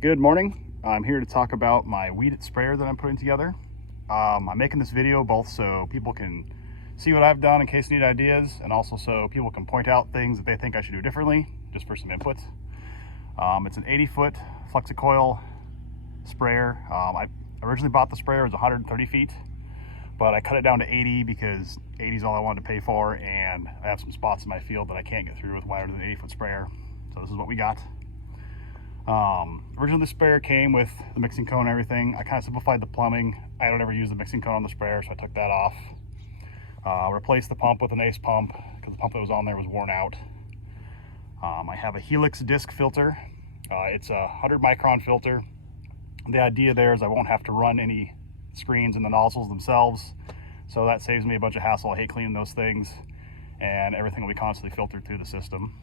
Good morning. I'm here to talk about my WeedIt sprayer that I'm putting together. I'm making this video both so people can see what I've done in case they need ideas, and also so people can point out things that they think I should do differently, just for some input. It's an 80-foot Flexicoil sprayer. I originally bought the sprayer as 130 feet, but I cut it down to 80 because 80 is all I wanted to pay for, and I have some spots in my field that I can't get through with wider than an 80-foot sprayer. So this is what we got. Originally the sprayer came with the mixing cone and everything. I kind of simplified the plumbing. I don't ever use the mixing cone on the sprayer, so I took that off. Replaced the pump with an Ace pump because the pump that was on there was worn out. I have a Helix disc filter. It's a 100 micron filter. The idea there is I won't have to run any screens in the nozzles themselves, so that saves me a bunch of hassle. I hate cleaning those things, and everything will be constantly filtered through the system.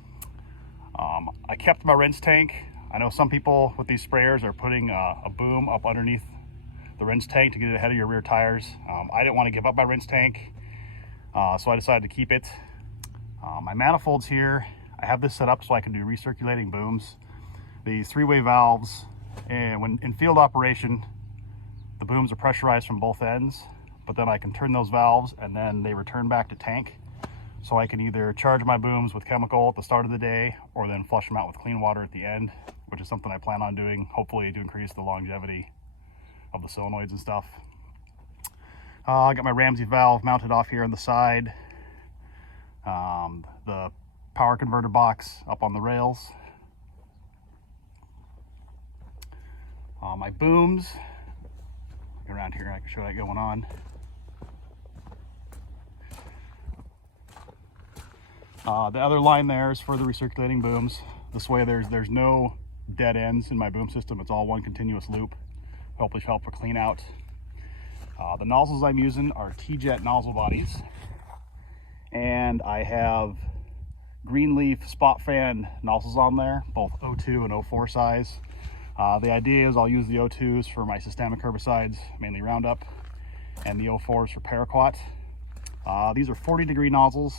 I kept my rinse tank. I know some people with these sprayers are putting a boom up underneath the rinse tank to get it ahead of your rear tires. I didn't want to give up my rinse tank, so I decided to keep it. My manifolds here, I have this set up so I can do recirculating booms. These three-way valves, and when in field operation, the booms are pressurized from both ends, but then I can turn those valves and then they return back to tank. So I can either charge my booms with chemical at the start of the day or then flush them out with clean water at the end, which is something I plan on doing, hopefully to increase the longevity of the solenoids and stuff. I got my Ramsey valve mounted off here on the side. The power converter box up on the rails. My booms, around here I can show that going on. The other line there is for the recirculating booms. This way there's no dead ends in my boom system. It's all one continuous loop. Hopefully help for clean out. The nozzles I'm using are T-Jet nozzle bodies. And I have Greenleaf spot fan nozzles on there, both 02 and 04 size. The idea is I'll use the 02s for my systemic herbicides, mainly Roundup, and the 04s for paraquat. These are 40-degree nozzles,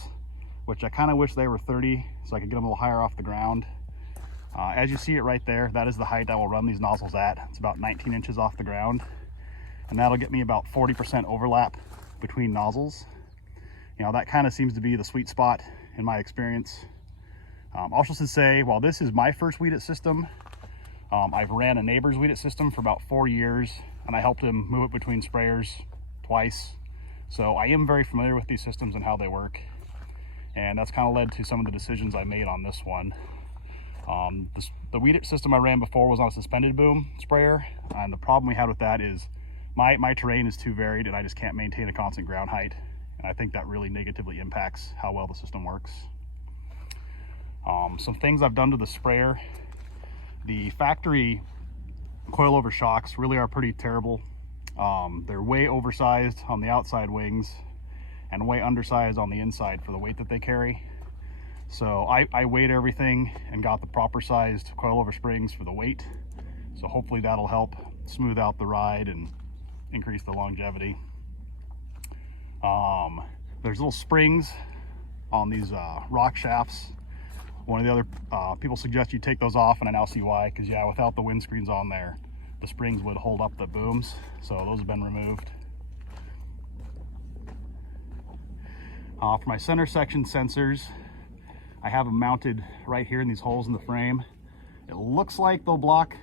which I kind of wish they were 30 so I could get them a little higher off the ground. As you see it right there, that is the height I will run these nozzles at. It's about 19 inches off the ground, and that'll get me about 40% overlap between nozzles. You know, that kind of seems to be the sweet spot in my experience. Also to say, while this is my first WeedIt system, I've ran a neighbor's WeedIt system for about 4 years, and I helped him move it between sprayers twice. So I am very familiar with these systems and how they work. And that's kind of led to some of the decisions I made on this one. The WeedIt system I ran before was on a suspended boom sprayer, and the problem we had with that is my terrain is too varied and I just can't maintain a constant ground height, and I think that really negatively impacts how well the system works. Some things I've done to the sprayer: the factory coilover shocks really are pretty terrible. They're way oversized on the outside wings and way undersized on the inside for the weight that they carry. So I weighed everything and got the proper sized coilover springs for the weight. So hopefully that'll help smooth out the ride and increase the longevity. There's little springs on these rock shafts. One of the other people suggest you take those off, and I now see why, because yeah, without the windscreens on there, the springs would hold up the booms. So those have been removed. For my center section sensors, I have them mounted right here in these holes in the frame. It looks like they'll block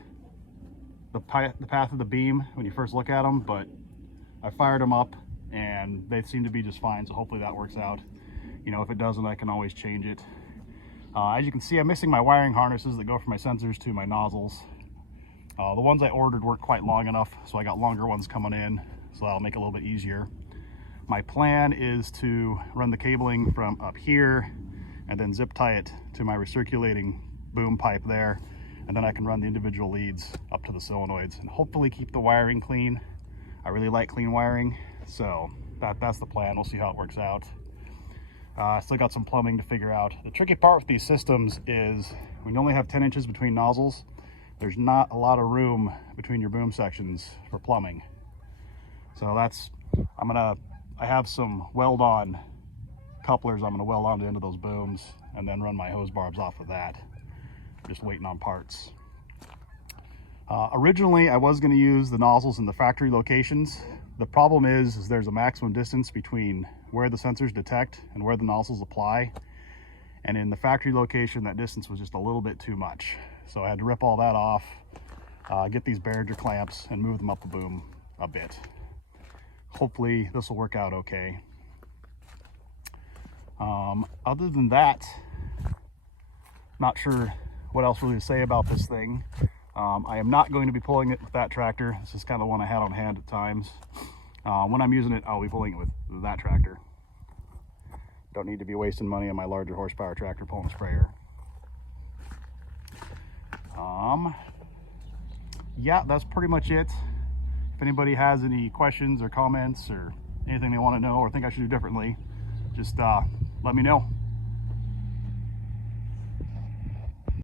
the path of the beam when you first look at them, but I fired them up and they seem to be just fine, so hopefully that works out. You know, if it doesn't, I can always change it. As you can see, I'm missing my wiring harnesses that go from my sensors to my nozzles. The ones I ordered weren't quite long enough, so I got longer ones coming in, so that'll make it a little bit easier. My plan is to run the cabling from up here and then zip tie it to my recirculating boom pipe there, and then I can run the individual leads up to the solenoids and hopefully keep the wiring clean. I really like clean wiring, so that's the plan. We'll see how it works out. I still got some plumbing to figure out. The tricky part with these systems is when you only have 10 inches between nozzles, there's not a lot of room between your boom sections for plumbing. So that's, I have some weld-on couplers I'm going to weld on the end of those booms and then run my hose barbs off of that. I'm just waiting on parts. Originally, I was going to use the nozzles in the factory locations. The problem is there's a maximum distance between where the sensors detect and where the nozzles apply. And in the factory location, that distance was just a little bit too much. So I had to rip all that off, get these barrier clamps, and move them up the boom a bit. Hopefully this will work out okay. Other than that, not sure what else really to say about this thing. I am not going to be pulling it with that tractor. This is kind of one I had on hand at times. When I'm using it, I'll be pulling it with that tractor. Don't need to be wasting money on my larger horsepower tractor pulling a sprayer. Yeah, that's pretty much it. If anybody has any questions or comments or anything they want to know or think I should do differently, just let me know.